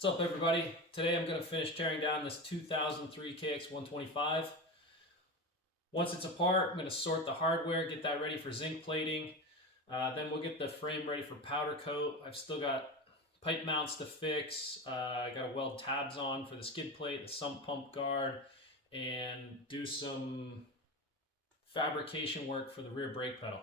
What's up, everybody? Today I'm going to finish tearing down this 2003 KX125. Once it's apart, I'm going to sort the hardware, get that ready for zinc plating. Then we'll get the frame ready for powder coat. I've still got pipe mounts to fix. I got to weld tabs on for the skid plate, the sump pump guard, and do some fabrication work for the rear brake pedal.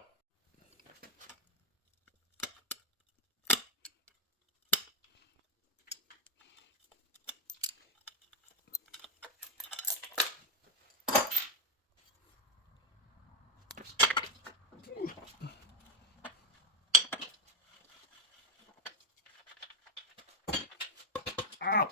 Ow!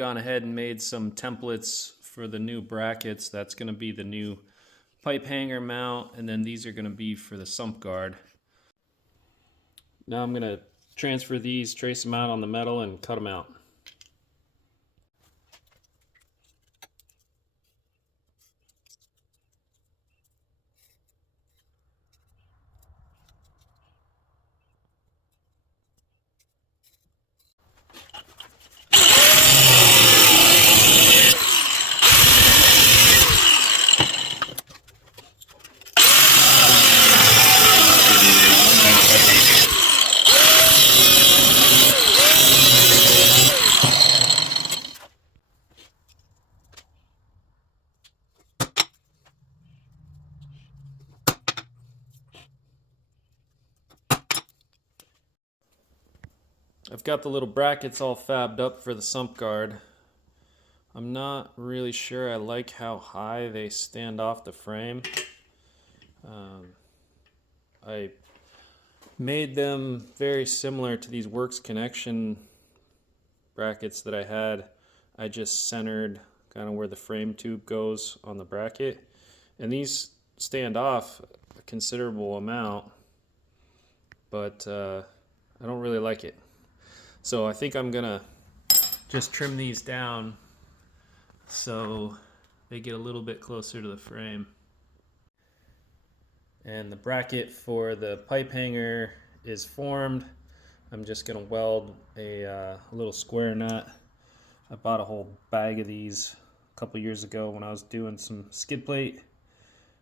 gone ahead and made some templates for the new brackets. That's going to be the new pipe hanger mount, and then these are going to be for the sump guard. Now I'm going to transfer these, trace them out on the metal, and cut them out. I've got the little brackets all fabbed up for the sump guard. I'm not really sure I like how high they stand off the frame. I made them very similar to these Works Connection brackets that I had. I just centered kind of where the frame tube goes on the bracket, and these stand off a considerable amount, but I don't really like it. So I think I'm gonna just trim these down so they get a little bit closer to the frame. And the bracket for the pipe hanger is formed. I'm just gonna weld a little square nut. I bought a whole bag of these a couple years ago when I was doing some skid plate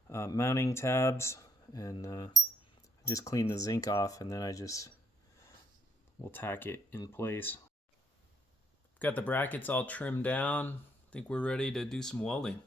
mounting tabs, and just clean the zinc off, and then I just will tack it in place. Got the brackets all trimmed down. I think we're ready to do some welding.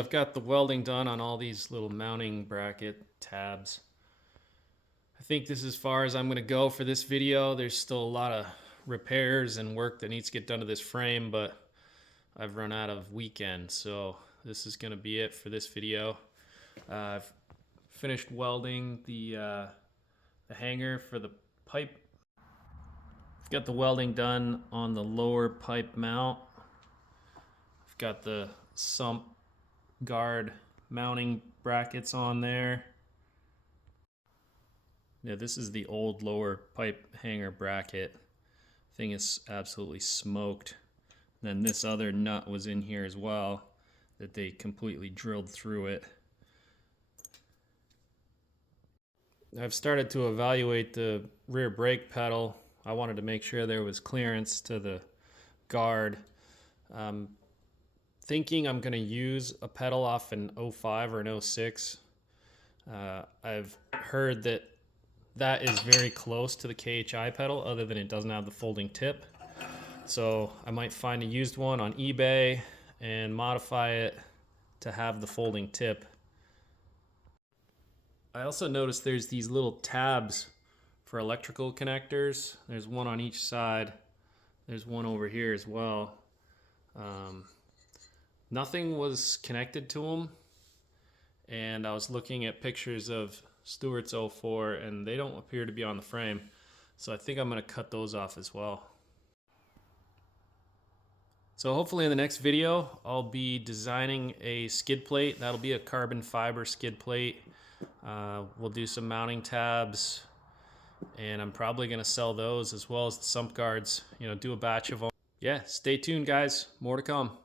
I've got the welding done on all these little mounting bracket tabs. I think this is as far as I'm going to go for this video. There's still a lot of repairs and work that needs to get done to this frame, but I've run out of weekend, so this is going to be it for this video. I've finished welding the hanger for the pipe. I've got the welding done on the lower pipe mount. I've got the sump guard mounting brackets on there. Yeah, this is the old lower pipe hanger bracket. Thing is absolutely smoked. Then this other nut was in here as well that they completely drilled through it. I've started to evaluate the rear brake pedal. I wanted to make sure there was clearance to the guard. Thinking I'm going to use a pedal off an 05 or an 06. I've heard that is very close to the KXI pedal, other than it doesn't have the folding tip. So I might find a used one on eBay and modify it to have the folding tip. I also noticed there's these little tabs for electrical connectors. There's one on each side. There's one over here as well. Nothing was connected to them, and I was looking at pictures of Stewart's 04, and they don't appear to be on the frame. So I think I'm gonna cut those off as well. So hopefully in the next video, I'll be designing a skid plate. That'll be a carbon fiber skid plate. We'll do some mounting tabs, and I'm probably gonna sell those as well as the sump guards, you know, do a batch of them. Yeah, stay tuned guys, more to come.